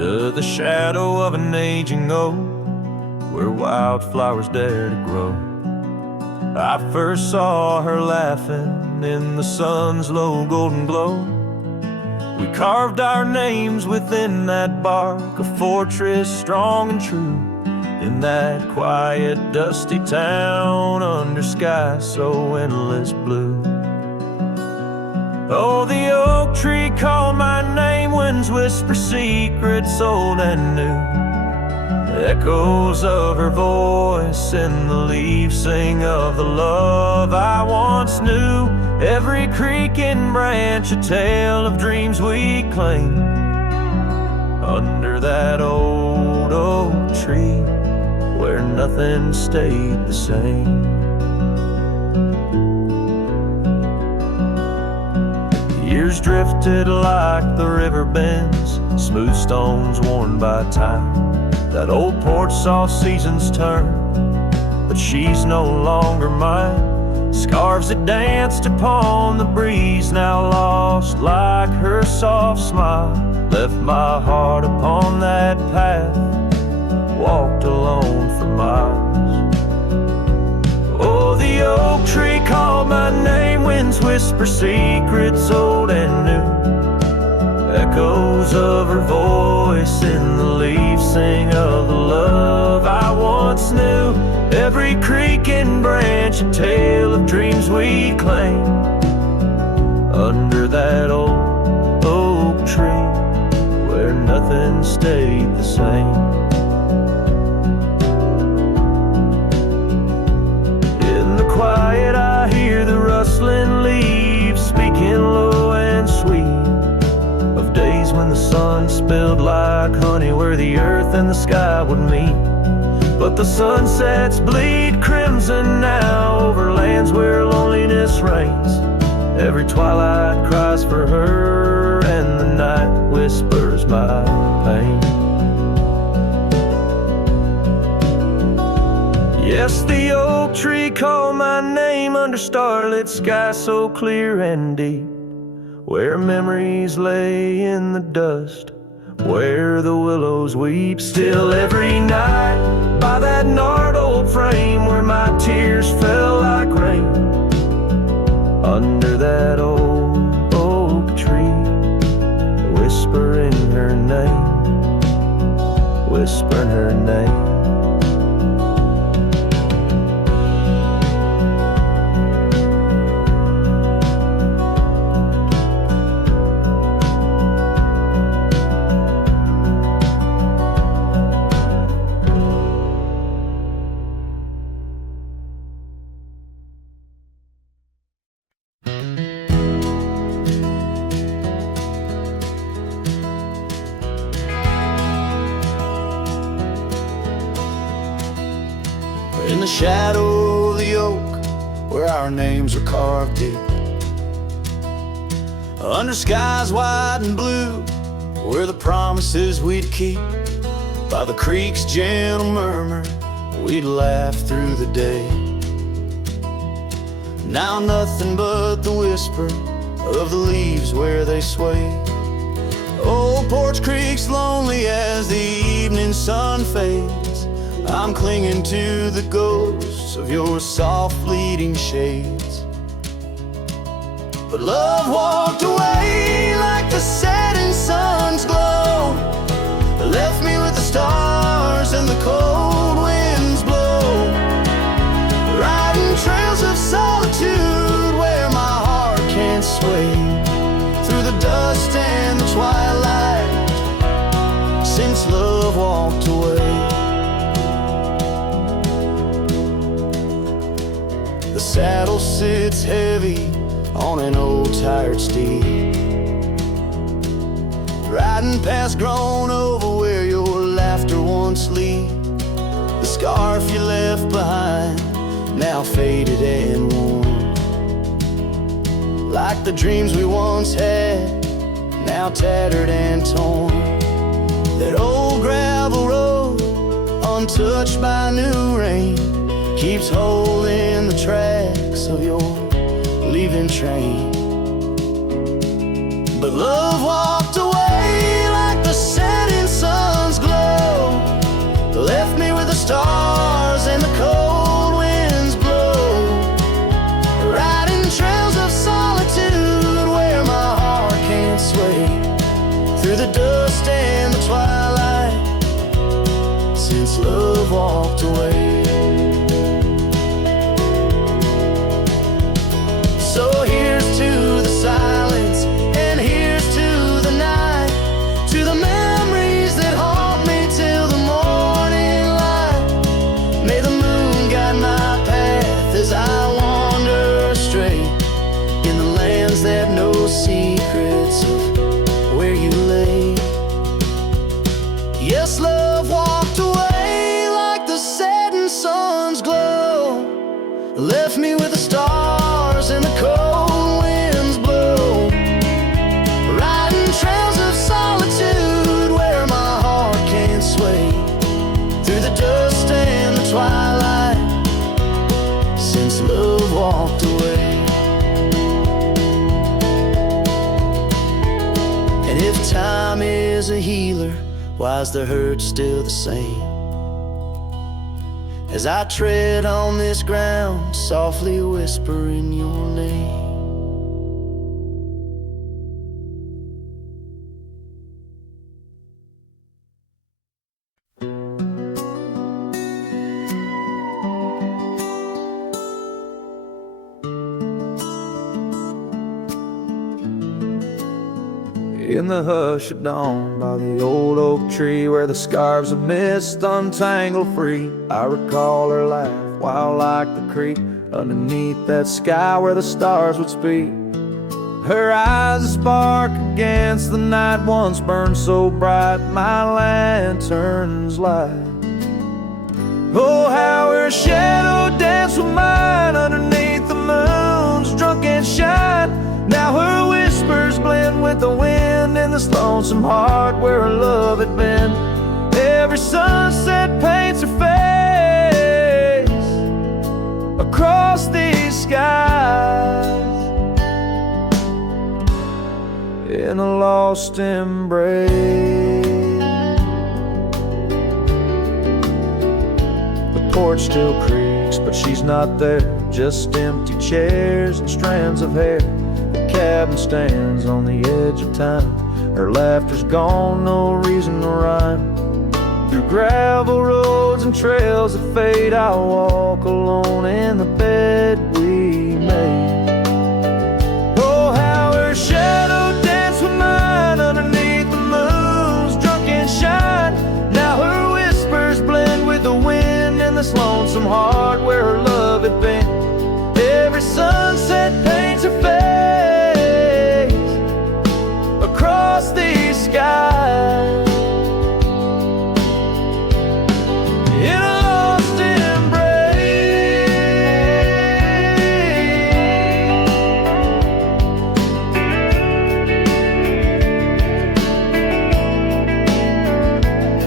under the shadow of an aging oak, where wildflowers dare to grow. I first saw her laughing in the sun's low golden glow. We carved our names within that bark, a fortress strong and true, in that quiet, dusty town under skies so endless blue. Oh, the oak tree called my name, winds whisper secrets old and new. Echoes of her voice in the leaves sing of the love I once knew. Every creaking branch a tale of dreams we claim, under that old oak tree where nothing stayed the same. Years drifted like the river bends, smooth stones worn by time. That old porch saw seasons turn, but she's no longer mine. Scarves that danced upon the breeze, now lost like her soft smile, left my heart upon that path, walked alone for miles. Oh, the oak tree called my name, winds whisper secrets old and new. Echoes of her voice in the leaves sing of the love I once knew. Every creaking branch a tale of dreams we claim, under that old oak tree where nothing stayed the same. In the quiet I hear the rustling leaves speaking low and sweet, of days when the sun spilled like honey where the earth and the sky would meet. But the sunsets bleed crimson now over lands where loneliness reigns. Every twilight cries for her and the night whispers my pain. Yes, the oak tree called my name under starlit sky so clear and deep, where memories lay in the dust, where the willows weep. Still every night by that gnarled old frame where my tears fell like rain, under that old oak tree, whispering her name, whispering her name. In the shadow of the oak, where our names are carved deep, under skies wide and blue, where the promises we'd keep, by the creek's gentle murmur, we'd laugh through the day. Now nothing but the whisper of the leaves where they sway. Old Porch Creek's lonely as the evening sun fades. I'm clinging to the ghosts of your soft fleeting shades. But love walked away like the setting sun's glow, left me with the stars and the cold winds blow, riding trails of solitude where my heart can't sway, through the dust and the twilight, since love walked away. The saddle sits heavy on an old tired steed, riding past grown over where your laughter once lead. The scarf you left behind, now faded and worn, like the dreams we once had, now tattered and torn. That old gravel road, untouched by new rain, keeps holding the tracks of your leaving train. But love walked away like the setting sun stars and the cold winds blow, riding trails of solitude where my heart can't sway, through the dust and the twilight, since love walked away. So here's to the silence, and here's to the night, to the memories that haunt me till the morning light. May the moon guide my path as I wander astray, in the lands that know secrets of where you lay. Yes, love walked away like the setting sun's glow, left me with the stars and the cold winds blow, riding trails of solitude where my heart can't sway, through the dust and the twilight, since love walked away. And if time is a healer, why's the hurt still the same? As I tread on this ground, softly whispering your name. In the hush of dawn, by the old oak tree, where the scarves of mist untangle free, I recall her laugh, wild like the creek, underneath that sky where the stars would speak. Her eyes a spark against the night, once burned so bright my lantern's light. Oh, how her shadow danced with mine underneath the moon's drunken shine. Now her whispers blend with the wind in this lonesome heart where her love had been. Every sunset paints her face across these skies, in a lost embrace. The porch still creaks, but she's not there, just empty chairs and strands of hair. Cabin stands on the edge of time, her laughter's gone, no reason to rhyme. Through gravel roads and trails that fade, I'll walk alone in the bed we made. Oh, how her shadow danced with mine underneath the moon's drunken shine. Now her whispers blend with the wind in this lonesome heart where her love had been. Every sunset paints her face across these skies, in a lost embrace.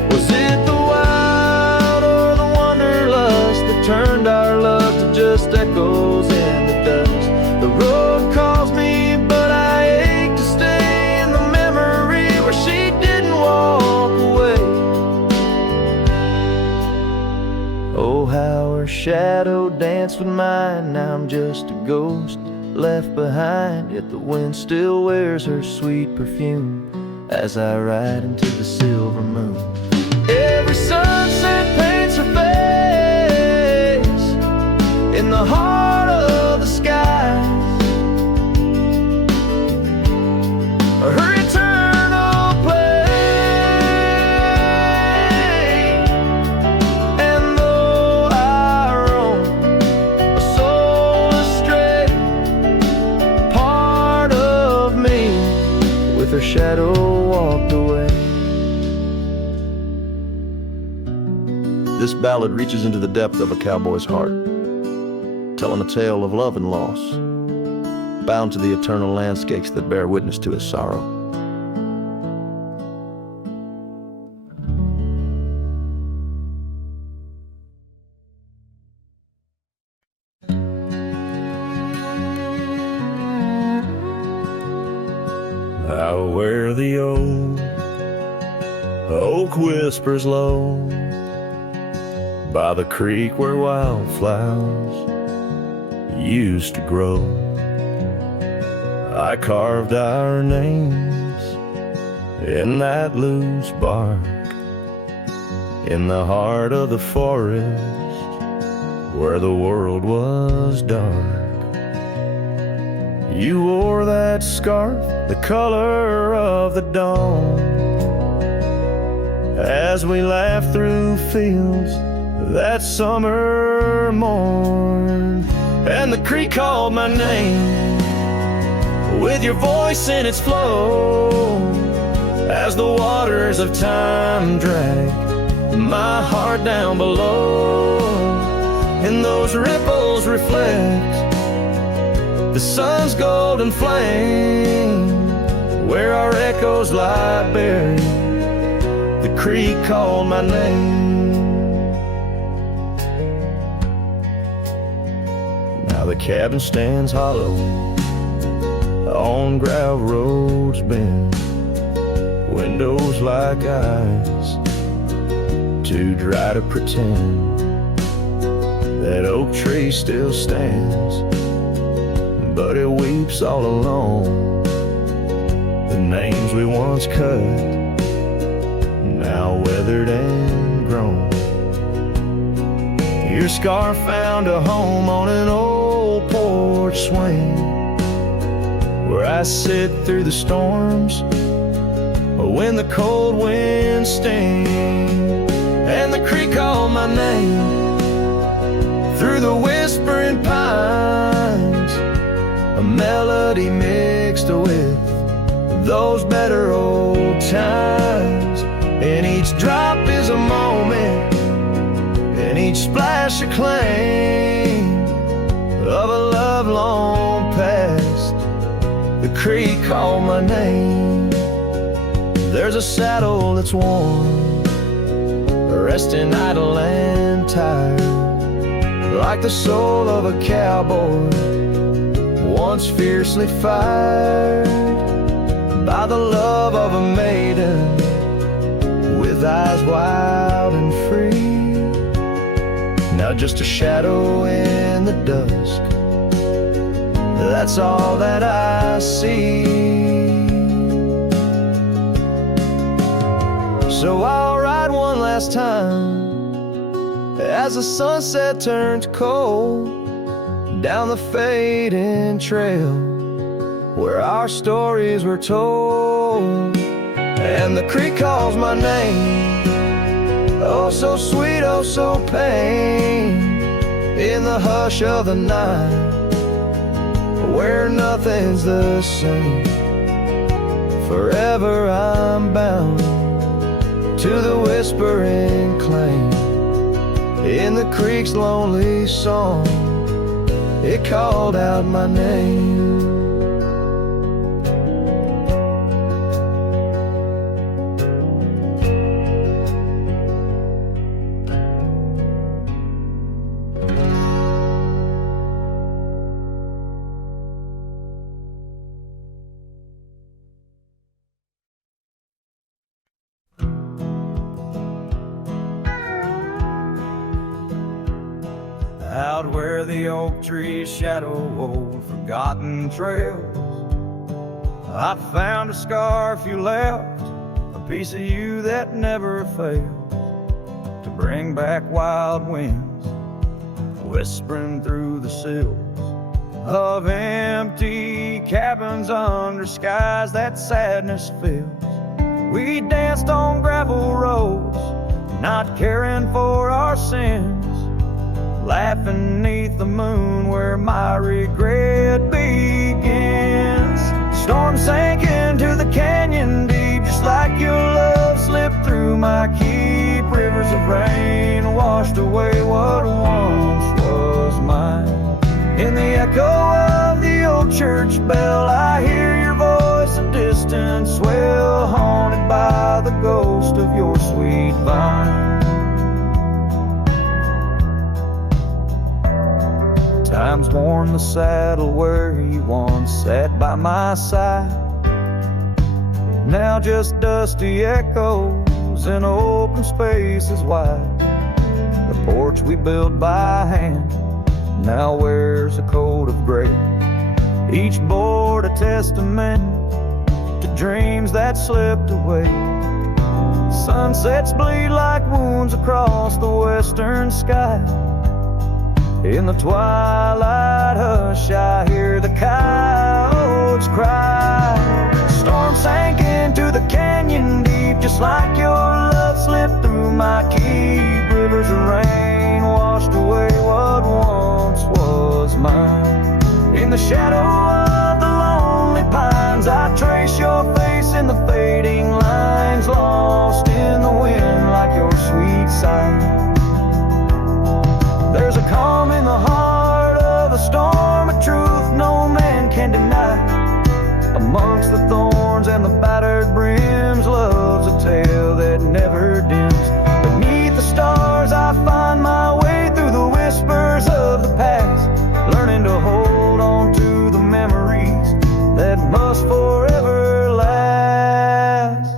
Was it the wild or the wanderlust that turned our love to just echoes in the dust? The road calls me, but I ache to stay in the memory where she didn't walk away. Oh, how her shadow danced with mine. Now I'm just a ghost left behind, yet the wind still wears her sweet perfume as I ride into the silver moon. Every sunset paints her face in the heart of the skies, her eternal place. And though I roam a soul astray, part of me with her shadow walked away. This ballad reaches into the depth of a cowboy's heart, telling a tale of love and loss, bound to the eternal landscapes that bear witness to his sorrow. Out where the oak whispers low, by the creek where wildflowers used to grow. I carved our names in that loose bark in the heart of the forest where the world was dark. You wore that scarf, the color of the dawn, as we laughed through fields that summer morn. And the creek called my name with your voice in its flow, as the waters of time drag my heart down below. And those ripples reflect the sun's golden flame, where our echoes lie buried. The creek called my name. Now the cabin stands hollow on gravel roads bend, windows like eyes too dry to pretend. That oak tree still stands, but it weeps all alone. The names we once cut, now weathered and grown. Your scarf found a home on an old porch swing, where I sit through the storms when the cold winds sting. And the creek called my name through the whispering pines, a melody mixed with those better old times. And each drop is a moment, and each splash a claim of a love long past. The creek called my name. There's a saddle that's worn, resting idle and tired, like the soul of a cowboy once fiercely fired by the love of a maiden with eyes wild and free. Now just a shadow in the dusk, that's all that I see. So I'll ride one last time as the sunset turns cold down the fading trail where our stories were told. And the creek calls my name, oh so sweet, oh so pain, in the hush of the night where nothing's the same. Forever I'm bound to the whispering claim in the creek's lonely song. It called out my name. Out where the oak trees shadow old forgotten trails, I found a scarf you left, a piece of you that never fails to bring back wild winds whispering through the sills of empty cabins under skies that sadness fills. We danced on gravel roads, not caring for our sins, laughing neath the moon where my regret begins. Storm sank into the canyon deep, just like your love slipped through my keep. Rivers of rain washed away what once was mine. In the echo of the old church bell, I hear your voice, a distant swell, haunted by the ghost of your sweet vine. Time's worn the saddle where you once sat by my side. Now just dusty echoes and open spaces wide. The porch we built by hand now wears a coat of gray. Each board a testament to dreams that slipped away. Sunsets bleed like wounds across the western sky. In the twilight hush I hear the coyotes cry. Storm sank into the canyon deep, just like your love slipped through my keep. Rivers of rain washed away what once was mine. In the shadow of the lonely pines I trace your face in the fading lines, lost in the wind like your sweet sight. There's a calm in the heart of a storm, a truth no man can deny. Amongst the thorns and the battered brims, love's a tale that never dims. Beneath the stars I find my way through the whispers of the past, learning to hold on to the memories that must forever last.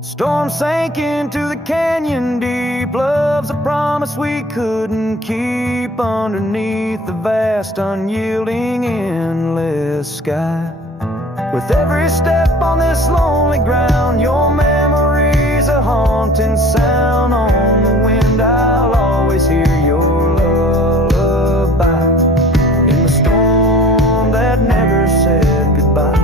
Storm sank into the canyon deep, love's a promise we couldn't keep underneath the vast, unyielding, endless sky. With every step on this lonely ground, your memory's a haunting sound. On the wind I'll always hear your lullaby, in the storm that never said goodbye.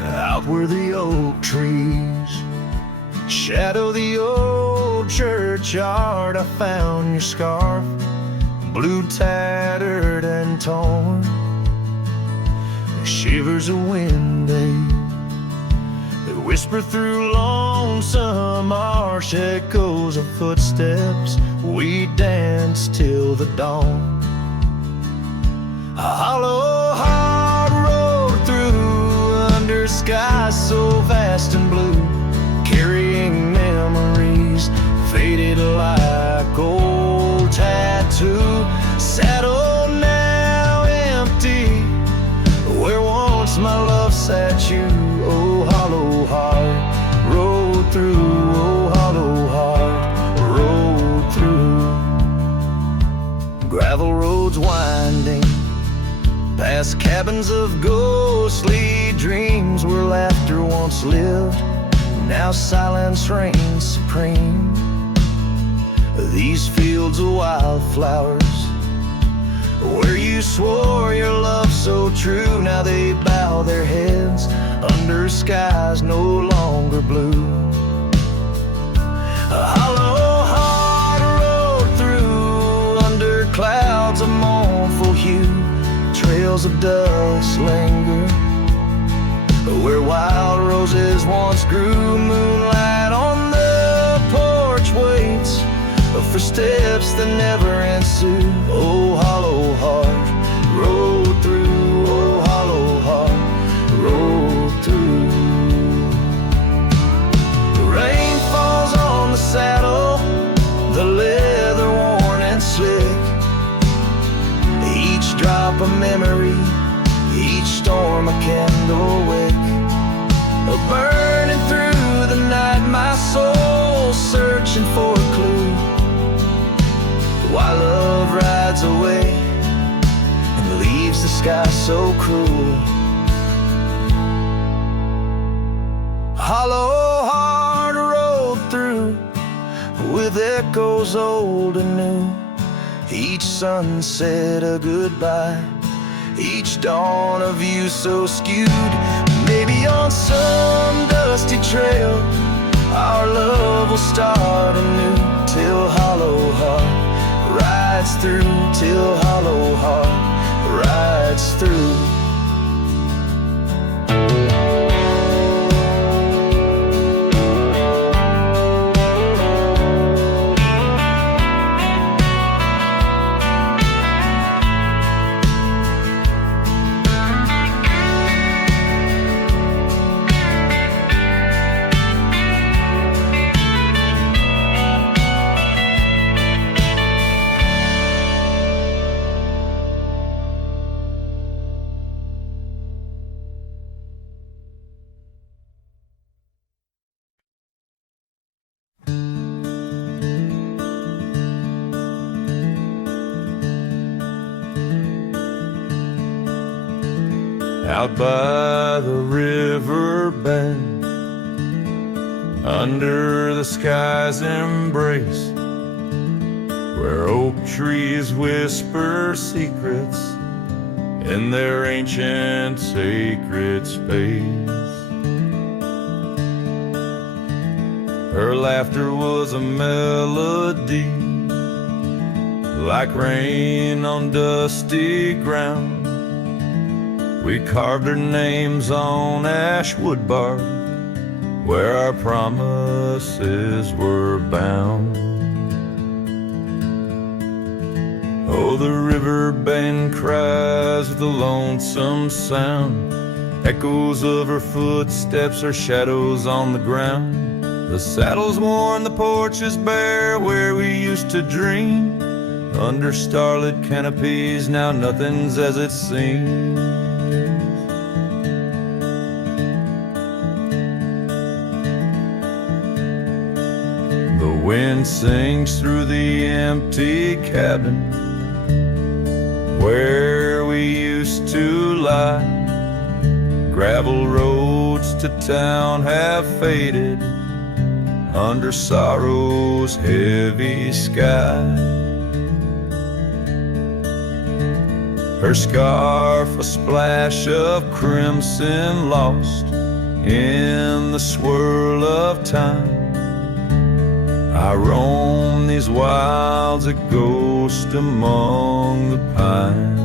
Out where the oak trees shadow the old churchyard, I found your scarf, blue, tattered and torn. Shivers of wind, babe, that whisper through lonesome marsh, echoes of footsteps. We danced till the dawn. A hollow heart rode through under skies so vast and blue, carrying memories faded like old tattoo. Saddle now empty, where once my love sat you. Oh, hollow heart rode through. Oh, hollow heart rode through. Gravel roads winding past cabins of ghostly dreams, where laughter once lived, now silence reigns supreme. These fields of wildflowers, where you swore your love so true, now they bow their heads under skies no longer blue. A hollow heart rode through under clouds of mournful hue. Trails of dust linger where wild roses once grew. Moonlight on the porch waits for steps that never ensue. Oh, hollow heart rode through. Oh, hollow heart rode through. The rain falls on the saddle, the leather worn and slick. Each drop a memory, each storm a candle wick. Burning through the night, my soul searching for a clue, while love rides away and leaves the sky so cruel. Hollow heart rode through with echoes old and new. Each sunset a goodbye, each dawn a view so skewed. Maybe on some dusty trail our love will start anew, till hollow heart rides through, till hollow heart rides through. out by the river bend, under the sky's embrace, where oak trees whisper secrets in their ancient sacred space. Her laughter was a melody, like rain on dusty ground. We carved our names on ash wood bark, where our promises were bound. Oh, the river bend cries with a lonesome sound, echoes of her footsteps are shadows on the ground. The saddle's worn, the porch is bare, where we used to dream. Under starlit canopies, now nothing's as it seems. The wind sings through the empty cabin, where we used to lie. Gravel roads to town have faded under sorrow's heavy sky. Her scarf a splash of crimson lost in the swirl of time. I roam these wilds a ghost among the pines.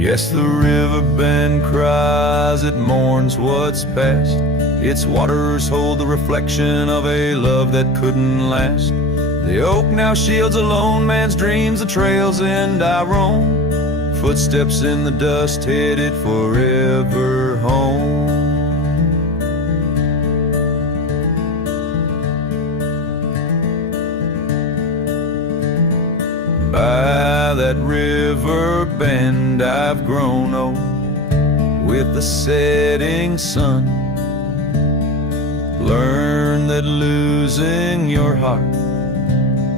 Yes, the river bend cries, it mourns what's past. Its waters hold the reflection of a love that couldn't last. The oak now shields a lone man's dreams, the trail's end I roam, footsteps in the dust headed forever home. By that river bend I've grown old with the setting sun. Learn that losing your heart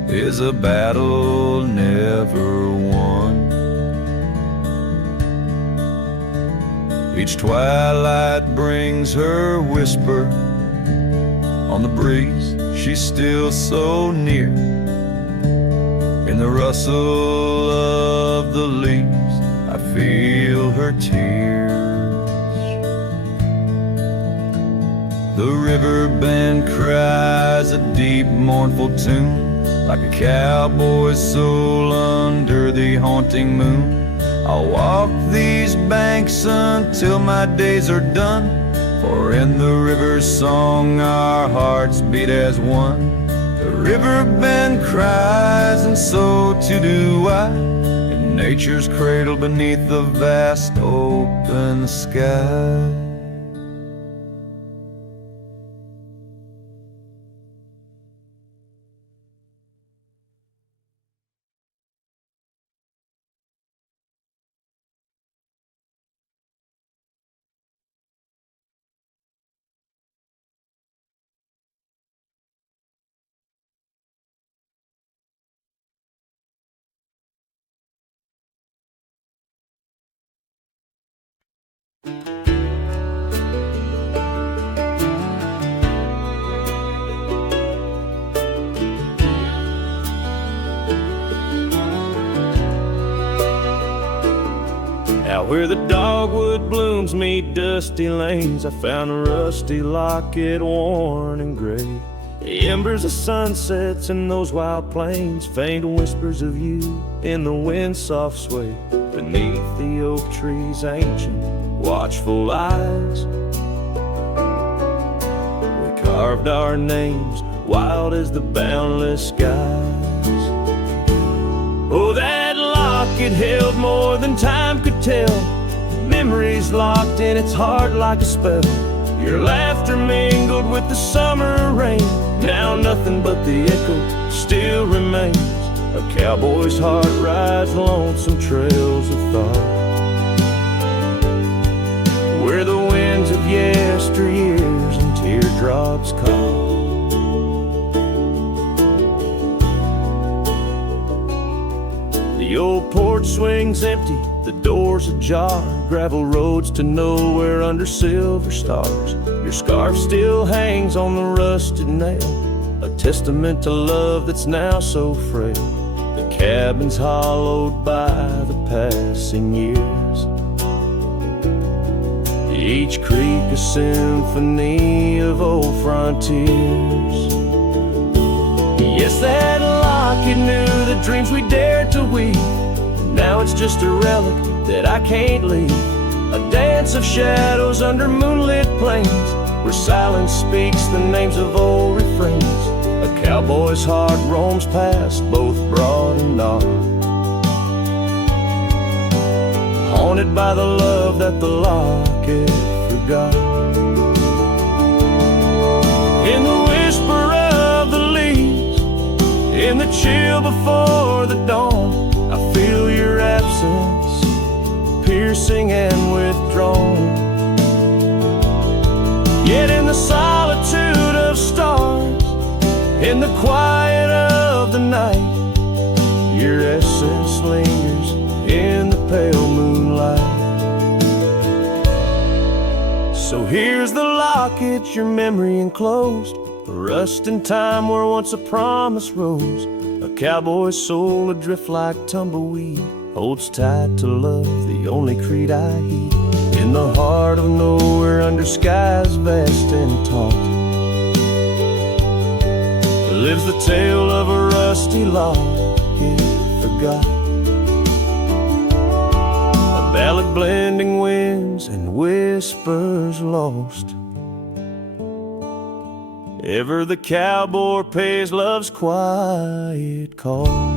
is a battle never won. Each twilight brings her whisper on the breeze, she's still so near. In the rustle of the leaves, I feel her tears. The river bend cries a deep mournful tune, like a cowboy's soul under the haunting moon. I'll walk these banks until my days are done, for in the river's song our hearts beat as one. The river bend cries, and so too do I, in nature's cradle beneath the vast open sky. Out where the dogwood blooms meet dusty lanes, I found a rusty locket worn and gray. The embers of sunsets in those wild plains, faint whispers of you in the wind's soft sway. Beneath the oak tree's ancient, watchful eyes, we carved our names, wild as the boundless skies. Oh, that locket held more than time could tell, memories locked in its heart like a spell. Your laughter mingled with the summer rain, now nothing but the echo still remains. A cowboy's heart rides lonesome trails of thought, where the winds of yesteryears and teardrops caught. The old porch swings empty, the doors ajar, gravel roads to nowhere under silver stars. Your scarf still hangs on the rusted nail, a testament to love that's now so frail. The cabin's hollowed by the passing years, each creek a symphony of old frontiers. Yes, that locket knew the dreams we dared to weave. Now it's just a relic that I can't leave, a dance of shadows under moonlit plains, where silence speaks the names of old refrains. A cowboy's heart roams past both broad and dark, haunted by the love that the locket forgot. In the whisper of the leaves, in the chill before the dawn, I feel your absence, piercing and withdrawn. Yet in the solitude of stars, in the quiet of the night, your essence lingers in the pale moonlight. So here's the locket, your memory enclosed, a rust in time where once a promise rose. A cowboy's soul adrift like tumbleweed holds tight to love, the only creed I heed. In the heart of nowhere under skies vast and taught, lives the tale of a rusty locket forgot. A ballad blending winds and whispers lost. Ever the cowboy pays love's quiet cost.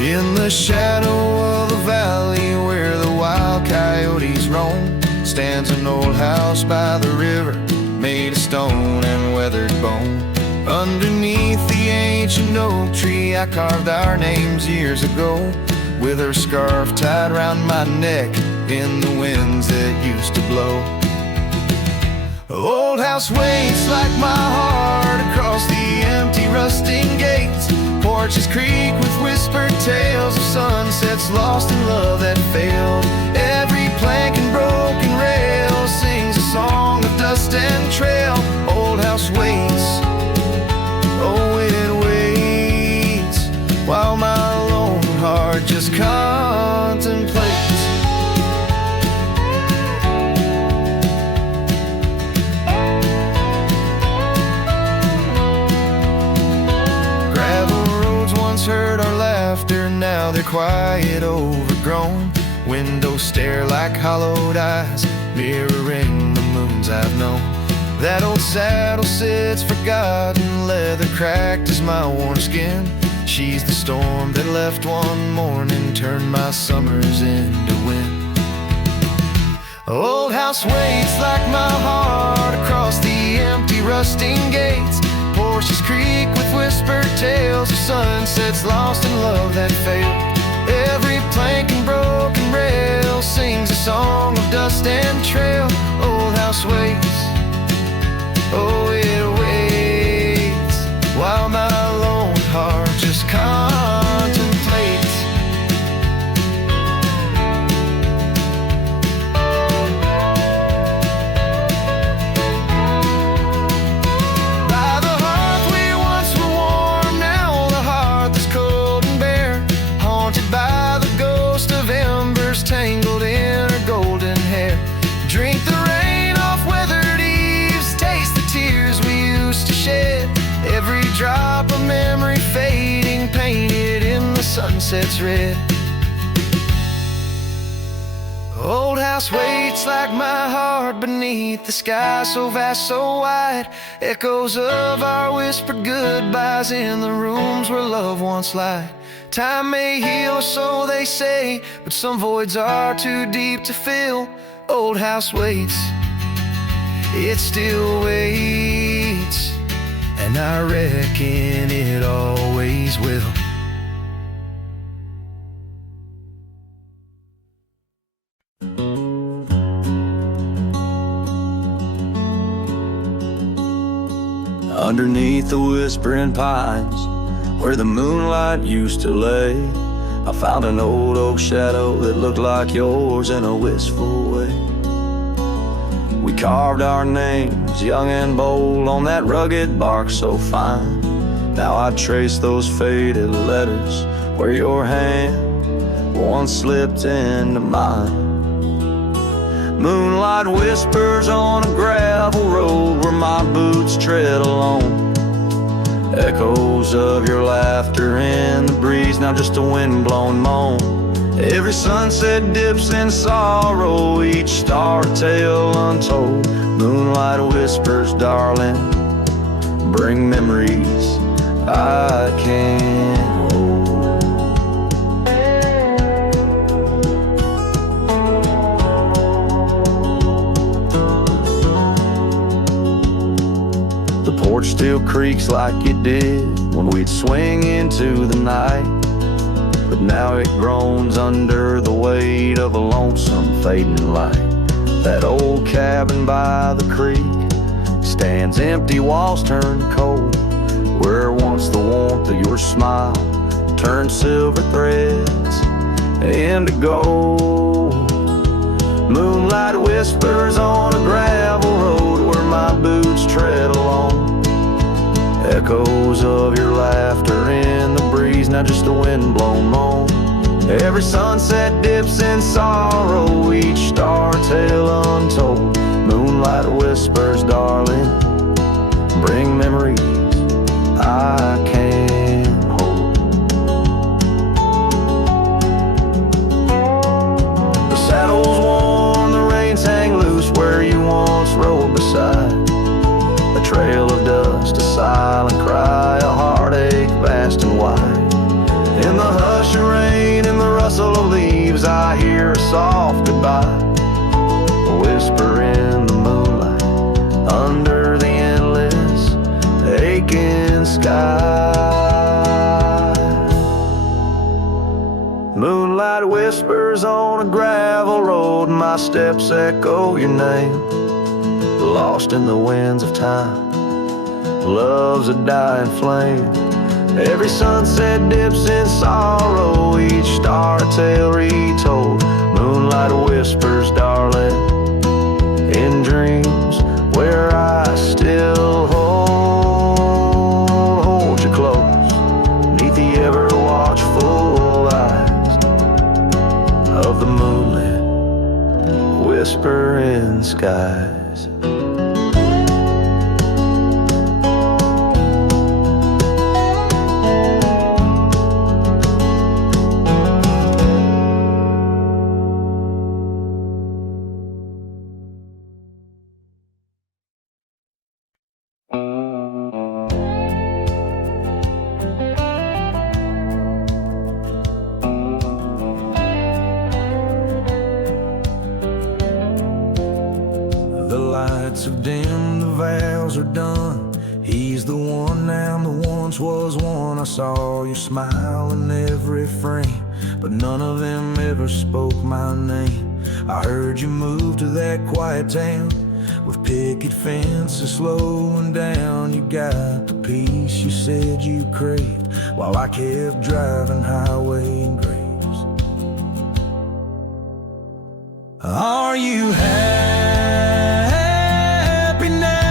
In the shadow of the valley where the wild coyotes roam, stands an old house by the river, made of stone and weathered bone. Underneath the ancient oak tree I carved our names years ago, with her scarf tied round my neck in the winds that used to blow. Old house waits like my heart across the empty rusting gates. Porches creak with whispered tales of sunsets lost in love that failed. Every plank and broken rail sings a song of dust and trail. Old house waits, oh it waits, while my lone heart just contemplates. Heard our laughter, now they're quiet, overgrown. Windows stare like hollowed eyes, mirroring the moons I've known. That old saddle sits forgotten, leather cracked as my worn skin. She's the storm that left one morning, turned my summers into wind. Old house waits like my heart across the empty rusting gates. Porches creak with whispered tales of sunsets lost in love that failed. Every plank and broken rail sings a song of dust and trail. Old house waits, oh it waits, while my lone heart just contemplates. Tangled in her golden hair, drink the rain off weathered eaves, taste the tears we used to shed. Every drop of memory fading, painted in the sunset's red. Old house house waits like my heart beneath the sky so vast, so wide. Echoes of our whispered goodbyes in the rooms where love once lied. Time may heal, so they say, but some voids are too deep to fill. Old house waits, it still waits, and I reckon it always will. Underneath the whispering pines, where the moonlight used to lay, I found an old oak shadow that looked like yours in a wistful way. We carved our names, young and bold, on that rugged bark so fine. Now I trace those faded letters where your hand once slipped into mine. Moonlight whispers on a gravel road where my boots tread alone. Echoes of your laughter in the breeze, now just a wind-blown moan. Every sunset dips in sorrow, each star a tale untold. Moonlight whispers, darling, bring memories I can't hold. The porch still creaks like it did when we'd swing into the night, but now it groans under the weight of a lonesome fading light. That old cabin by the creek stands empty, walls turn cold, where once the warmth of your smile turned silver threads into gold. Moonlight whispers on a gravel road where my boots tread along. Echoes of your laughter in the breeze, now just a wind-blown moan. Every sunset dips in sorrow, each star a tale untold. Moonlight whispers, darling, bring memories I can't hold. The saddle's worn, the reins hang loose where you once rode beside. A trail of dust, a silent cry, a heartache vast and wide. In the hush of rain, in the rustle of leaves, I hear a soft goodbye, a whisper in the moonlight, under the endless aching sky. Moonlight whispers on a gravel road, my steps echo your name. Lost in the winds of time, love's a dying flame. Every sunset dips in sorrow, each star a tale retold. Moonlight whispers, darling, in dreams where I still hold you close, neath the ever watchful eyes of the moonlit whispering skies. Have dimmed, the vows are done. He's the one now, the once was one. I saw your smile in every frame, but none of them ever spoke my name. I heard you move to that quiet town with picket fences slowing down. You got the peace you said you craved, while I kept driving highway graves. Are you happy now?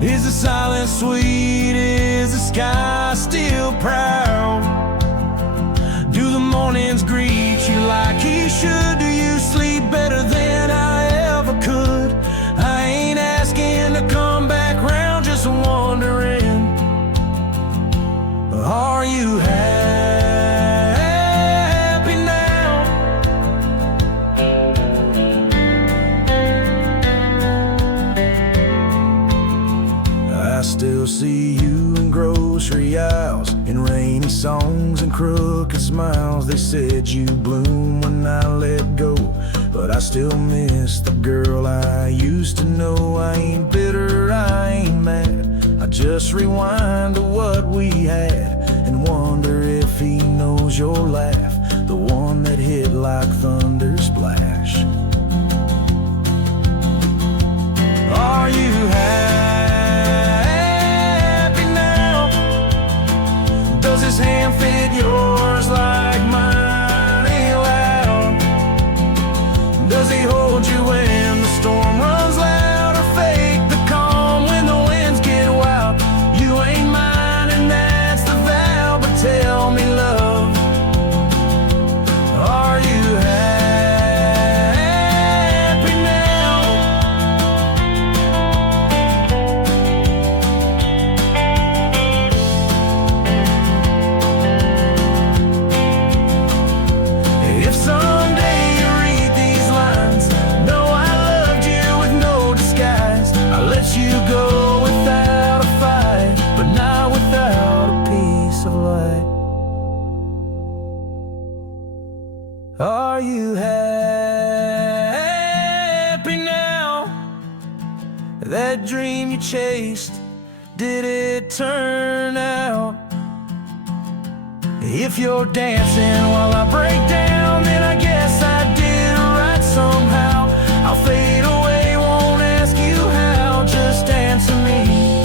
Is the silence sweet? Is the sky still proud? Do the mornings greet you like he should? Do you sleep better than I ever could? I ain't asking to come back round, just wondering, are you happy now? vows, in rainy songs and crooked smiles. They said you bloom when I let go, but I still miss the girl I used to know. I ain't bitter, I ain't mad, I just rewind to what we had and wonder if he knows your laugh, the one that hit like thunder splash. Are you happy now? Does his hand fit yours like mine ain't loud? Does he hold you when the storm runs loud, or fake the calm when the winds get wild? You ain't mine and that's the vow, but tell me, love, are you happy now? If someday you read these lines, know I loved you with no disguise. I let you go without a fight, but not without a piece of light. Are you happy now? That dream you chased, did it turn out? If you're dancing while I break down, then I guess I did right somehow. I'll fade away, won't ask you how, just answer me.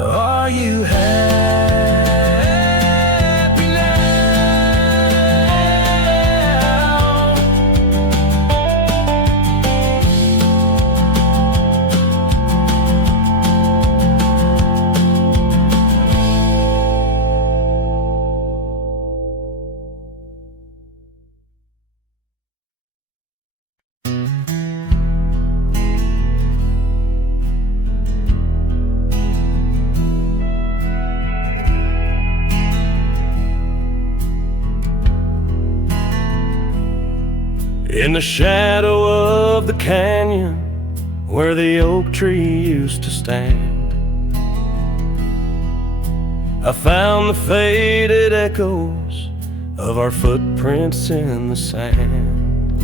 Are you happy now? In the shadow of the canyon where the oak tree used to stand, I found the faded echoes of our footprints in the sand.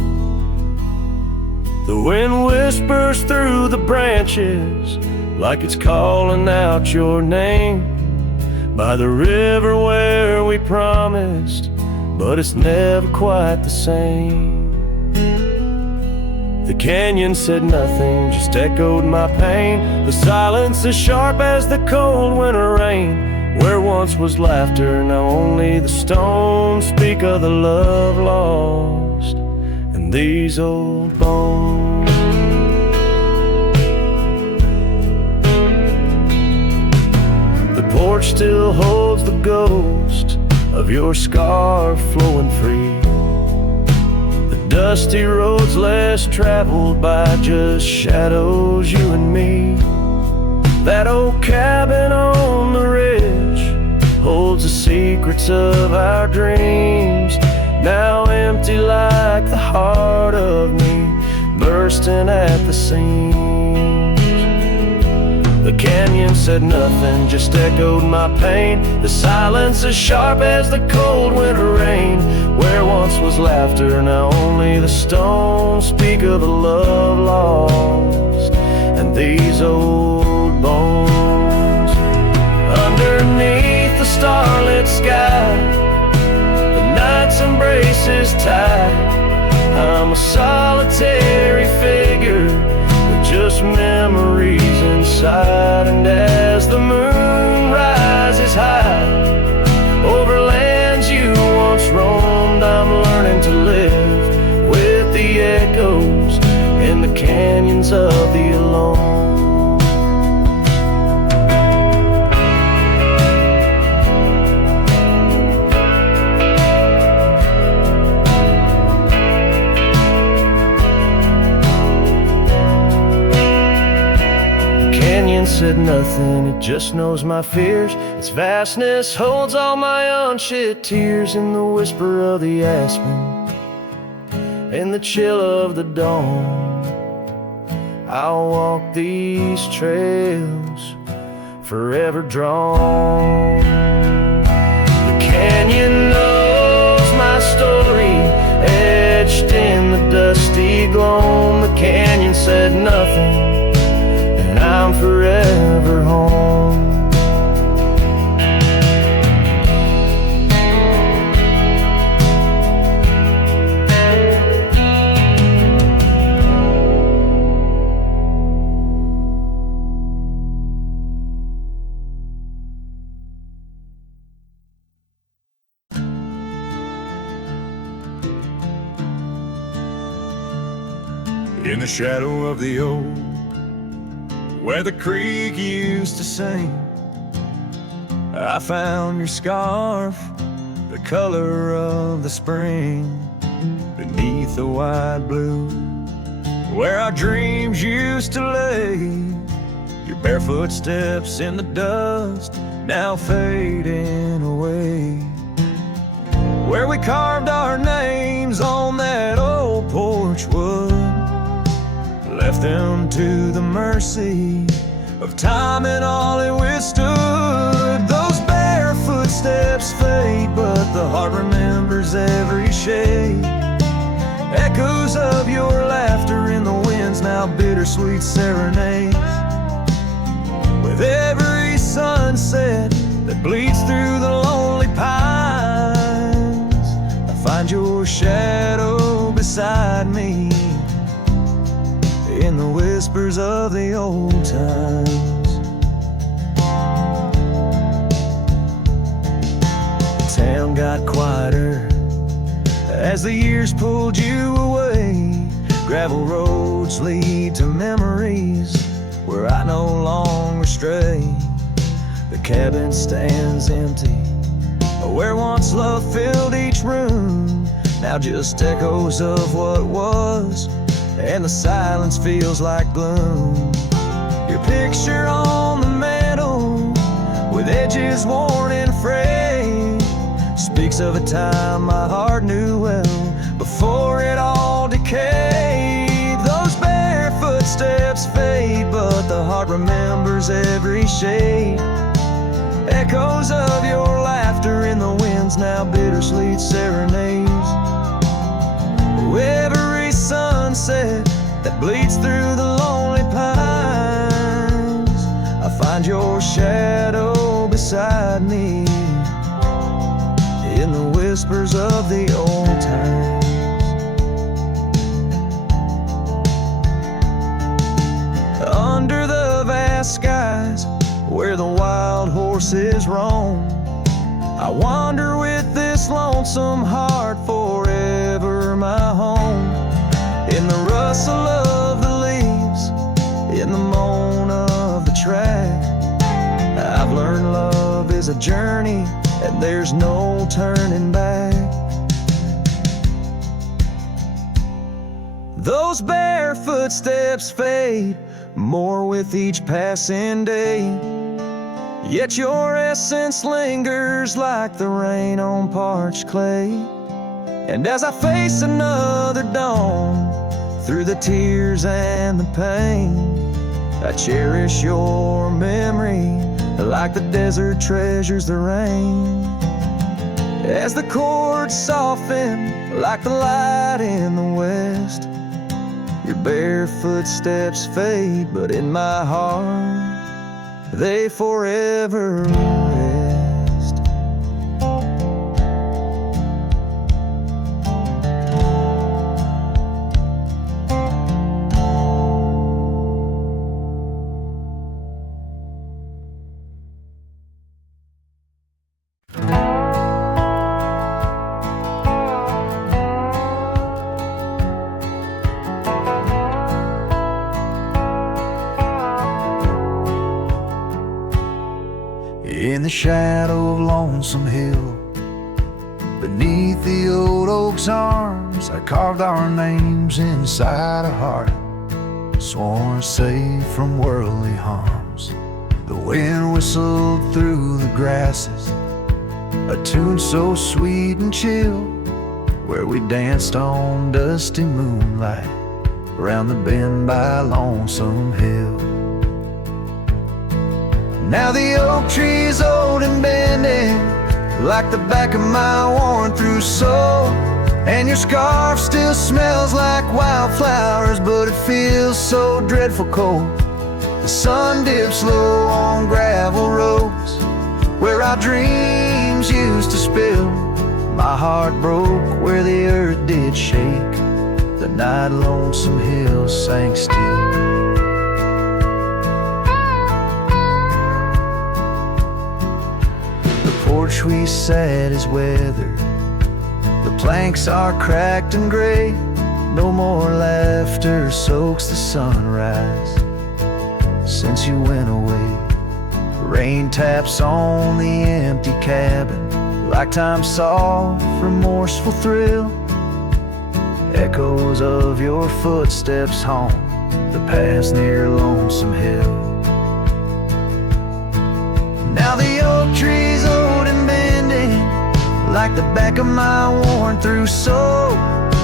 The wind whispers through the branches like it's calling out your name, by the river where we promised, but it's never quite the same. The canyon said nothing, just echoed my pain. The silence as sharp as the cold winter rain. Where once was laughter, now only the stones speak of the love lost and these old bones. The porch still holds the ghost of your scarf flowing free. Dusty roads less traveled by, just shadows, you and me. That old cabin on the ridge holds the secrets of our dreams, now empty like the heart of me, bursting at the seams. The canyon said nothing, just echoed my pain. The silence as sharp as the cold winter rain. Where once was laughter, now only the stones speak of the love lost and these old bones. Underneath the starlit sky, the night's embrace is tight. I'm a solitary figure with just memories inside. And as the moon rises high over lands you once roamed, I'm learning to live with the echoes in the canyons of the alone. Said nothing, it just knows my fears. Its vastness holds all my unshed tears. In the whisper of the aspen, in the chill of the dawn, I'll walk these trails forever drawn. The canyon knows my story, etched in the dusty gloam. The canyon said nothing, and I'm forever home. In the shadow of the old, where the creek used to sing, I found your scarf, the color of the spring, beneath the wide blue, where our dreams used to lay. Your barefoot steps in the dust, now fading away. Where we carved our names on that old porch wood, left them to the mercy of time and all it withstood. Those bare footsteps fade, but the heart remembers every shade. Echoes of your laughter in the winds, now bittersweet serenades. With every sunset that bleeds through the lonely pines, I find your shadow beside me in the whispers of the old times. The town got quieter as the years pulled you away. Gravel roads lead to memories where I no longer stray. The cabin stands empty, where once love filled each room, now just echoes of what was, and the silence feels like gloom. Your picture on the mantle, with edges worn and frayed, speaks of a time my heart knew well, before it all decayed. Those bare footsteps fade, but the heart remembers every shade. Echoes of your laughter in the winds, now bittersweet serenades. Every sunset that bleeds through the lonely pines, I find your shadow beside me in the whispers of the old times. Under the vast skies where the wild horses roam, I wander with this lonesome heart, forever my home. In the rustle of the leaves, in the moan of the track, I've learned love is a journey and there's no turning back. Those bare footsteps fade more with each passing day, yet your essence lingers like the rain on parched clay. And as I face another dawn, through the tears and the pain, I cherish your memory like the desert treasures the rain. As the chords soften like the light in the west, your bare footsteps fade, but in my heart they forever rest. In the shadow of Lonesome Hill, beneath the old oak's arms, I carved our names inside a heart, sworn safe from worldly harms. The wind whistled through the grasses, a tune so sweet and chill, where we danced on dusty moonlight around the bend by Lonesome Hill. Now the oak tree's old and bending like the back of my worn-through soul, and your scarf still smells like wildflowers, but it feels so dreadful cold. The sun dips low on gravel roads where our dreams used to spill. My heart broke where the earth did shake, the night Lonesome Hill sank still. The porch we sat is weathered, the planks are cracked and gray. No more laughter soaks the sunrise since you went away. Rain taps on the empty cabin like time's soft, remorseful thrill. Echoes of your footsteps haunt the paths near Lonesome Hill. Now the oak tree's old and bending like the back of my worn-through soul,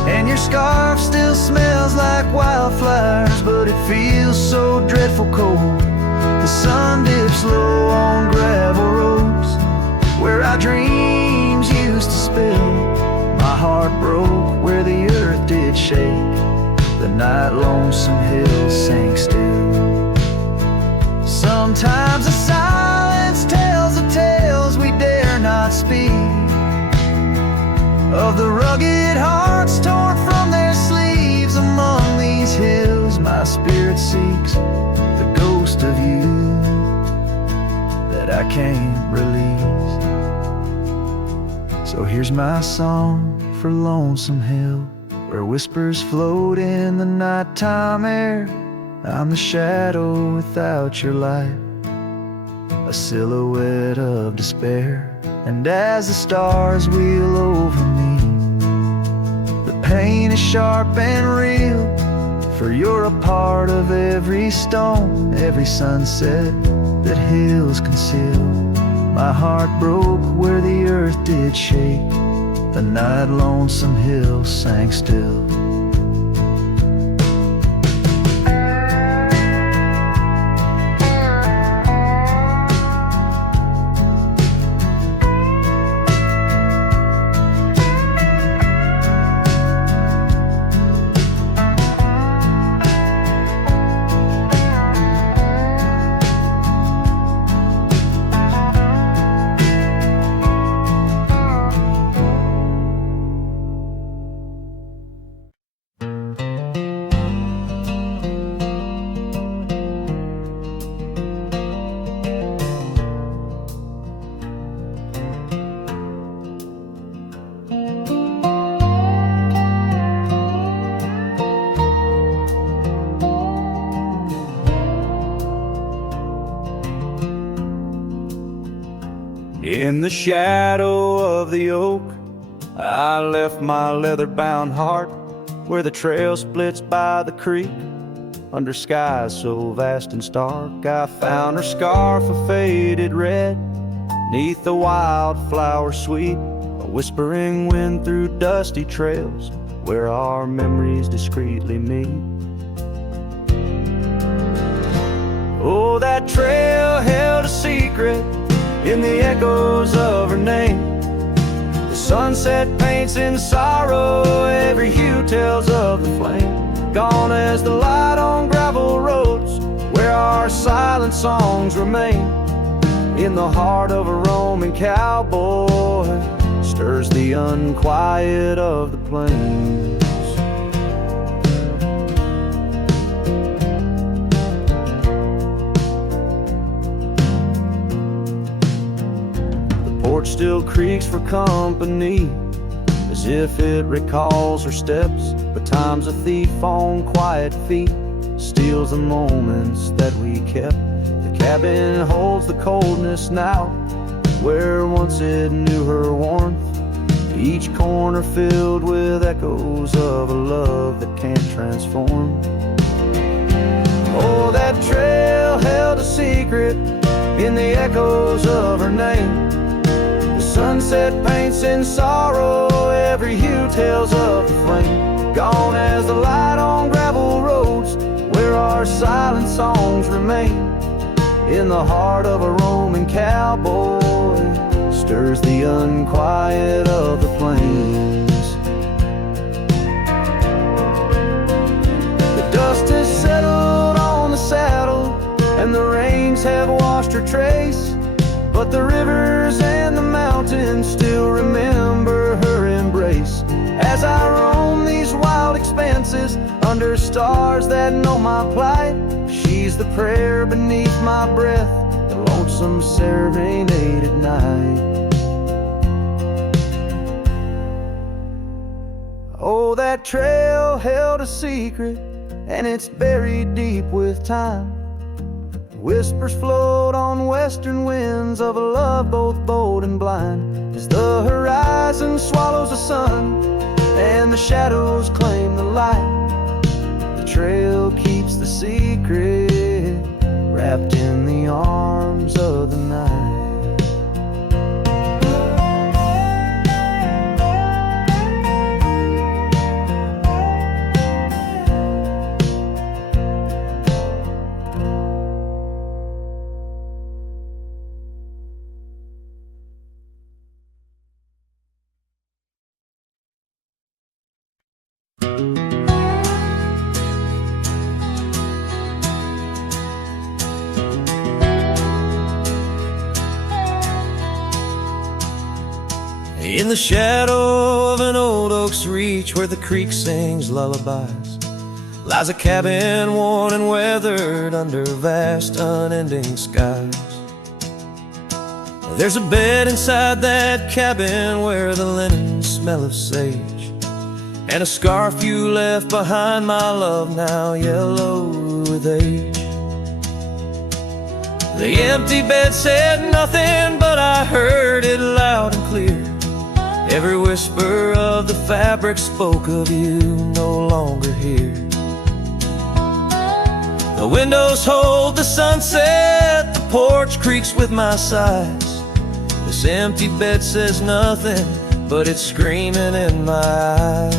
and your scarf still smells like wildflowers, but it feels so dreadful cold. The sun dips low on gravel roads where our dreams used to spill. My heart broke where the earth did shake, the night Lonesome Hill sank still. Sometimes the silence tells the tales we dare not speak, of the rugged hearts torn from their sleeves. Among these hills my spirit seeks the ghost of you that I can't release. So here's my song for Lonesome Hill, where whispers float in the nighttime air. I'm the shadow without your light, a silhouette of despair. And as the stars wheel over me, the pain is sharp and real, for you're a part of every stone, every sunset that hills conceal. My heart broke where the earth did shake, the night Lonesome Hill sank still. In the shadow of the oak, I left my leather-bound heart where the trail splits by the creek. Under skies so vast and stark, I found her scarf of faded red, 'neath the wildflower sweet, a whispering wind through dusty trails where our memories discreetly meet. Oh, that trail held a secret in the echoes of her name. The sunset paints in sorrow, every hue tells of the flame. Gone as the light on gravel roads where our silent songs remain. In the heart of a Roman cowboy stirs the unquiet of the plains. Porch still creaks for company, as if it recalls her steps. But time's a thief on quiet feet, steals the moments that we kept. The cabin holds the coldness now, where once it knew her warmth. Each corner filled with echoes of a love that can't transform. Oh, that trail held a secret in the echoes of her name. Sunset paints in sorrow, every hue tells of the flame. gone as the light on gravel roads, where our silent songs remain. In the heart of a Roman cowboy stirs the unquiet of the plains. The dust has settled on the saddle, and the rains have washed her trace, but the rivers and the mountains still remember her embrace. As I roam these wild expanses under stars that know my plight, she's the prayer beneath my breath, the lonesome serenade at night. Oh, that trail held a secret, and it's buried deep with time. Whispers float on western winds of a love both bold and blind, as the horizon swallows the sun and the shadows claim the light. The trail keeps the secret wrapped in the arms of the night. In the shadow of an old oak's reach, where the creek sings lullabies, lies a cabin worn and weathered under vast unending skies. There's a bed inside that cabin where the linen smell of sage, and a scarf you left behind, my love, now yellow with age. The empty bed said nothing, but I heard it loud and clear. Every whisper of the fabric spoke of you no longer here. The windows hold the sunset, the porch creaks with my sighs. This empty bed says nothing, but it's screaming in my eyes.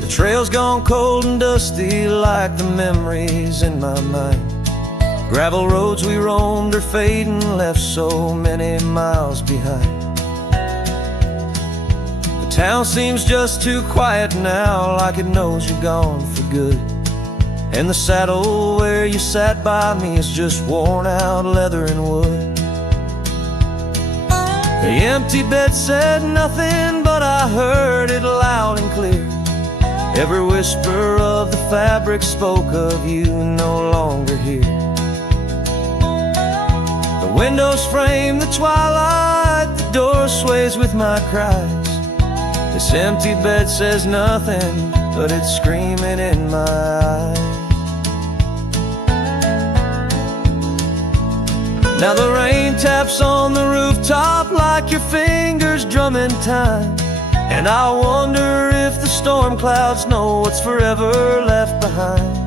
The trail's gone cold and dusty like the memories in my mind. Gravel roads we roamed are fading, left so many miles behind. The town seems just too quiet now, like it knows you're gone for good. And the saddle where you sat by me is just worn out leather and wood. The empty bed said nothing, but I heard it loud and clear. Every whisper of the fabric spoke of you no longer here. The windows frame the twilight, the door sways with my cries. This empty bed says nothing, but it's screaming in my eyes. Now the rain taps on the rooftop like your fingers drumming time, and I wonder if the storm clouds know what's forever left behind.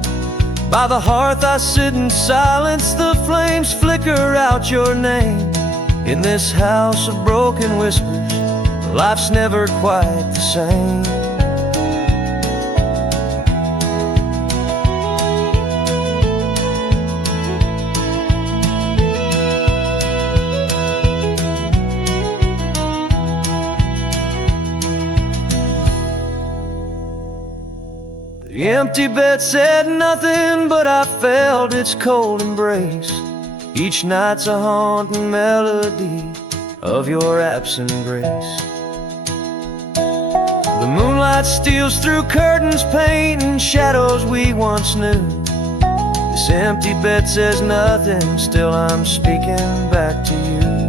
By the hearth I sit in silence, the flames flicker out your name. In this house of broken whispers, life's never quite the same. The empty bed said nothing, but I felt its cold embrace. Each night's a haunting melody of your absent grace. The moonlight steals through curtains, painting shadows we once knew. This empty bed says nothing, still I'm speaking back to you.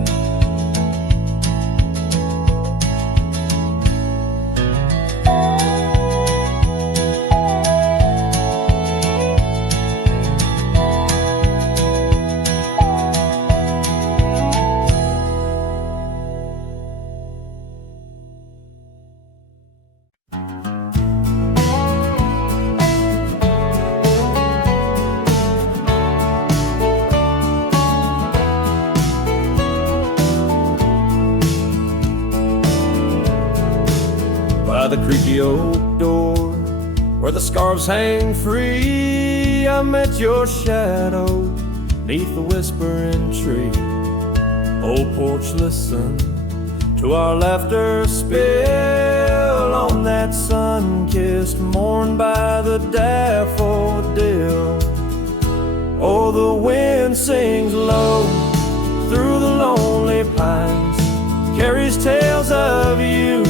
creaky oak door where the scarves hang free. I met your shadow neath the whispering tree. Old porch, listen to our laughter spill on that sun-kissed morn by the daffodil. Oh, the wind sings low through the lonely pines, carries tales of you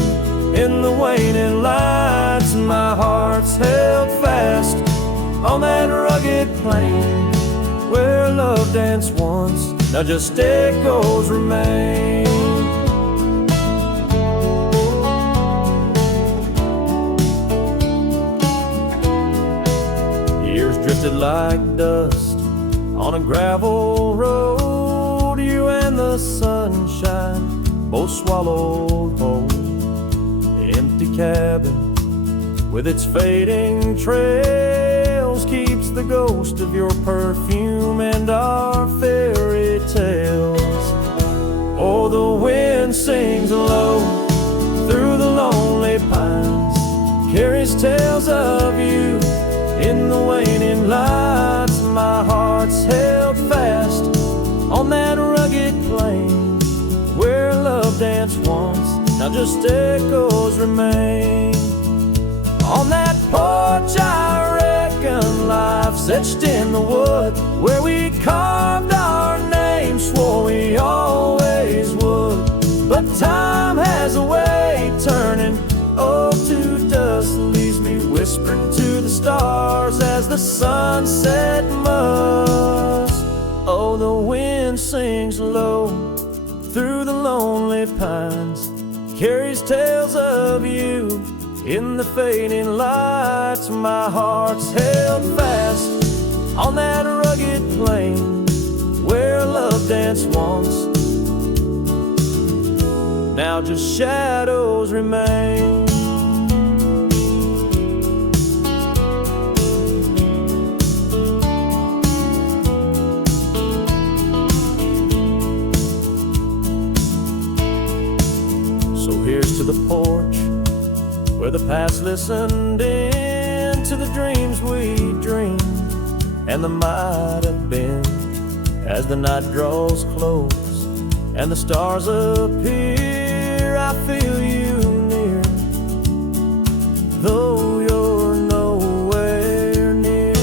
in the waning lights. My heart's held fast on that rugged plain where love danced once, now just echoes remain. Years drifted like dust on a gravel road. You and the sunshine both swallowed whole. The empty cabin with its fading trails keeps the ghost of your perfume and our fairy tales. Oh, the wind sings low through the lonely pines, carries tales of you in the waning lights. My heart's held fast on that rugged plain where love danced once, now just echoes remain. On that porch I reckon life's etched in the wood where we carved our names, swore we always would. But time has a way turning oh to dust, leaves me whispering to the stars as the sunset must. Oh, the wind sings low through the lonely pines, carries tales of you in the fading lights. My heart's held fast on that rugged plain where love danced once, now just shadows remain. So here's to the porch where the past listened in to the dreams we dreamed and the might have been. As the night draws close and the stars appear, I feel you near, though you're nowhere near.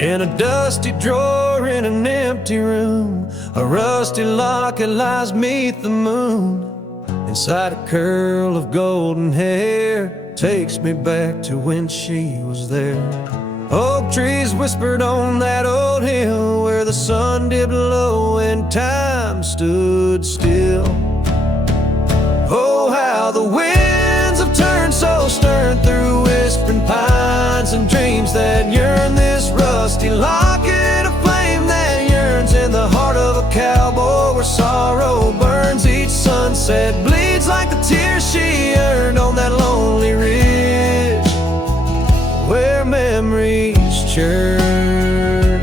In a dusty drawer in an empty room, a rusty locket lies 'neath the moon. Inside a curl of golden hair takes me back to when she was there. Oak trees whispered on that old hill where the sun dipped low and time stood still. Oh, how the winds have turned so stern through whispering pines and dreams that yearn. This rusty locket, a flame that yearns in the heart of a cowboy where sorrow burns. Each sunset bleeds like the tears she earned on that lonely ridge where memories churn.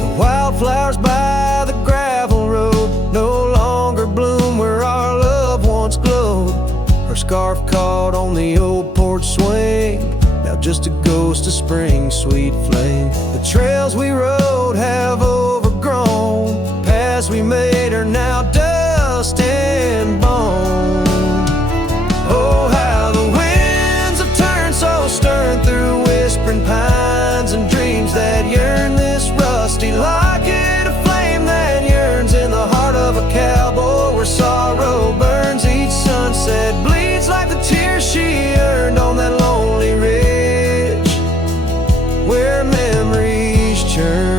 The wildflowers by the gravel road no longer bloom where our love once glowed. Her scarf caught on the old porch swing, now just a ghost of spring, sweet flame. The trails we rode have overgrown, paths we made are now dust and bone. Oh, how the winds have turned so stern through whispering pines and dreams that yearn. This rusty locket, a flame that yearns in the heart of a cowboy where sorrow burns. Each sunset bleeds like the tears she earned on that lonely ridge where memories churn.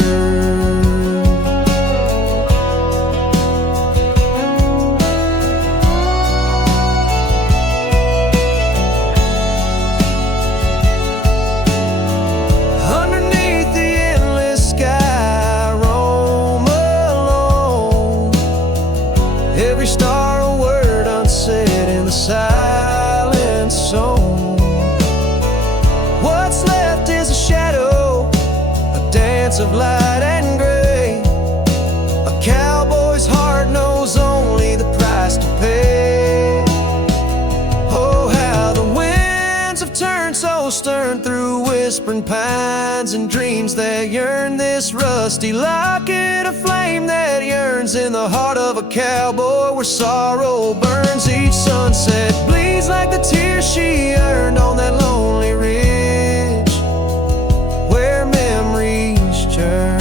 shades of light and gray. A cowboy's heart knows only the price to pay. Oh, how the winds have turned so stern through whispering pines and dreams that yearn. This rusty locket, a flame that yearns in the heart of a cowboy where sorrow burns. Each sunset bleeds like the tears she earned on that lonely ridge where memories churn.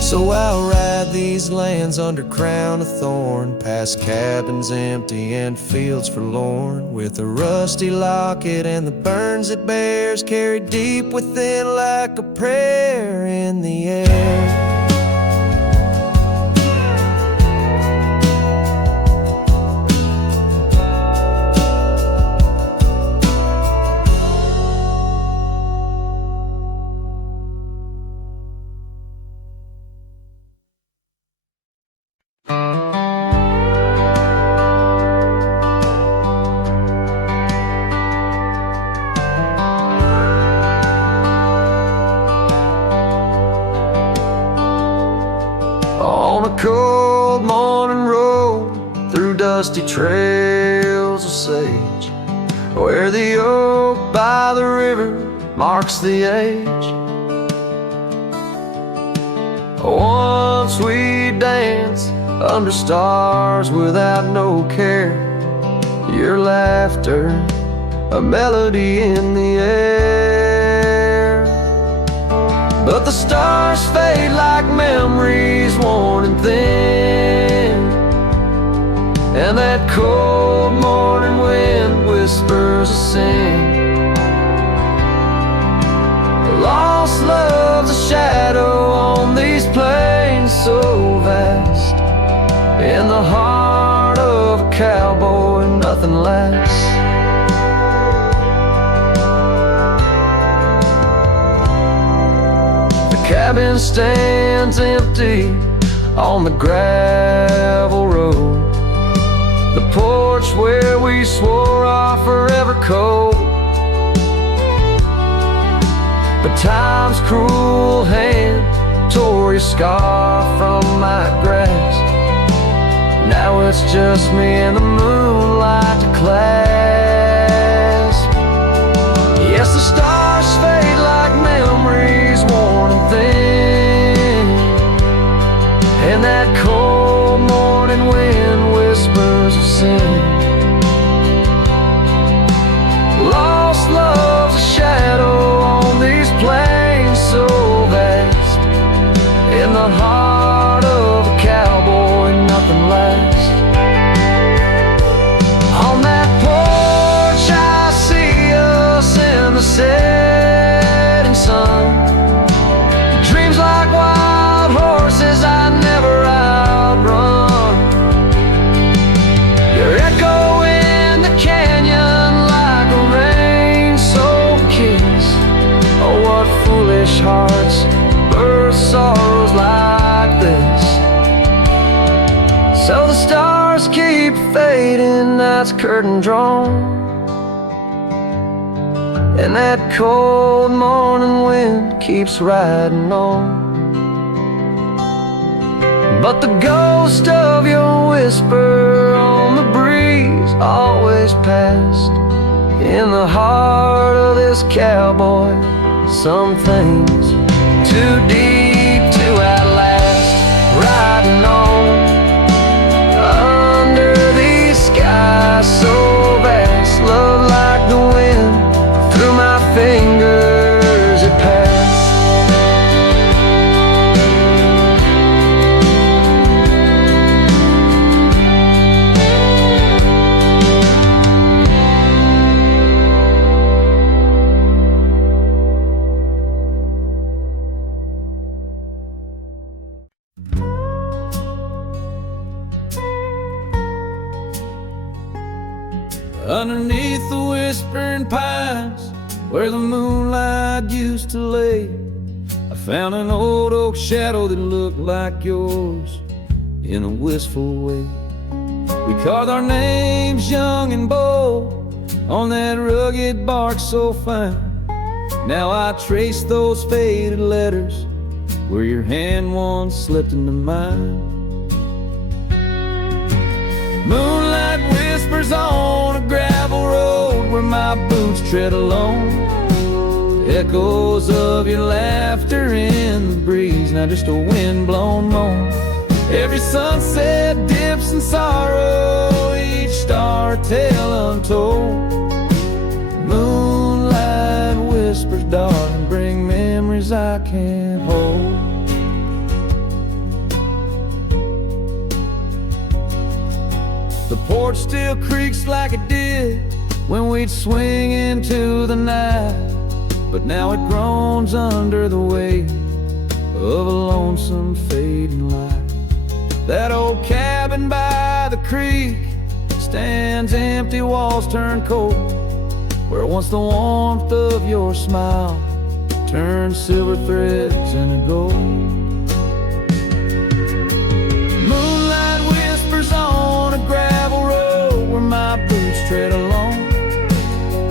So I'll ride these lands under crown of thorn, past cabins empty and fields forlorn, with the rusty locket and the burns it bears carried deep within like a prayer in the air. On a cold morning road through dusty trails of sage, where the oak by the river marks the age. Once we danced under stars without no care, your laughter a melody in the air. But the stars fade like memories worn and thin, and that cold morning wind whispers a sin. Lost love's a shadow on these plains so vast, in the heart of a cowboy nothing lasts. Cabin stands empty on the gravel road, the porch where we swore our forever code. But time's cruel hand tore your scar from my grasp. Now it's just me and the moonlight to clasp. Yes, the stars fade like memories worn and thin, and that cold morning wind whispers of sin. Lost love's a shadow on these plains so vast, in the heart of a cowboy nothing lasts. On that porch I see us in the setting sun, dreams like wild horses I never outrun. Your echo in the canyon like a rain-soaked kiss. Oh, what foolish hearts birth sorrows like this. So the stars keep fading, night's curtain drawn, and that cold morning wind keeps riding on. But the ghost of your whisper on the breeze always passed, in the heart of this cowboy some things too deep to outlast. Riding on under these skies so vast, love like the wind through my fingers it passed. Underneath the whispering pines where the moonlight used to lay, I found an old oak shadow that looked like yours in a wistful way. We carved our names young and bold on that rugged bark so fine, Now I trace those faded letters where your hand once slipped into mine. Moonlight whispers on a gravel road where my boots tread alone. Echoes of your laughter in the breeze, now just a wind-blown moan. Every sunset dips in sorrow, each star a tale untold. Moonlight whispers, darling, bring memories I can't hold. The porch still creaks like it did when we'd swing into the night, but now it groans under the weight of a lonesome fading light. That old cabin by the creek stands empty, walls turn cold, where once the warmth of your smile turned silver threads into gold. Moonlight whispers on a gravel road where my boots tread alone.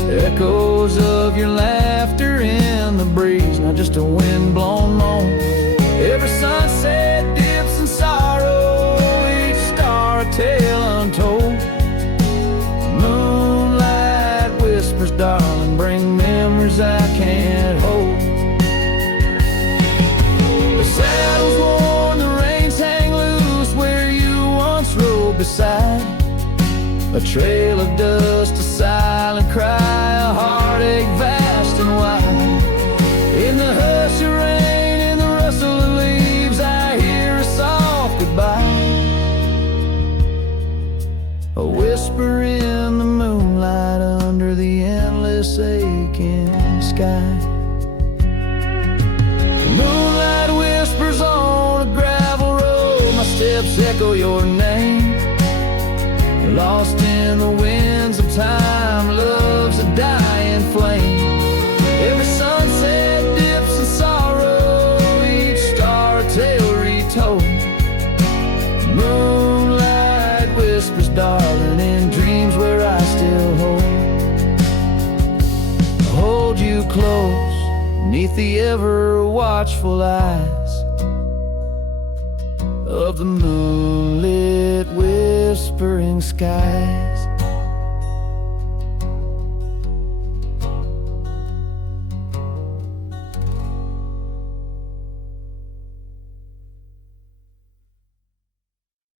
Echoes of your laughter in the breeze, not just a wind-blown moan. Every sunset dips in sorrow, each star a tale untold. Moonlight whispers, darling, bring memories I can't hold. The saddle's worn, the reins hang loose where you once rode beside. A trail of dust, a silent cry, a heartache vast and wide. In the hush of rain, in the rustle of leaves, I hear a soft goodbye. A whisper in the moonlight under the endless aching sky. Moonlight whispers on a gravel road, my steps echo your name. Lost in the winds of time, love's a dying flame. Every sunset dips in sorrow, each star a tale retold. Moonlight whispers, darling, in dreams where I still hold you close, neath the ever watchful eyes of the moonlit whispering sky.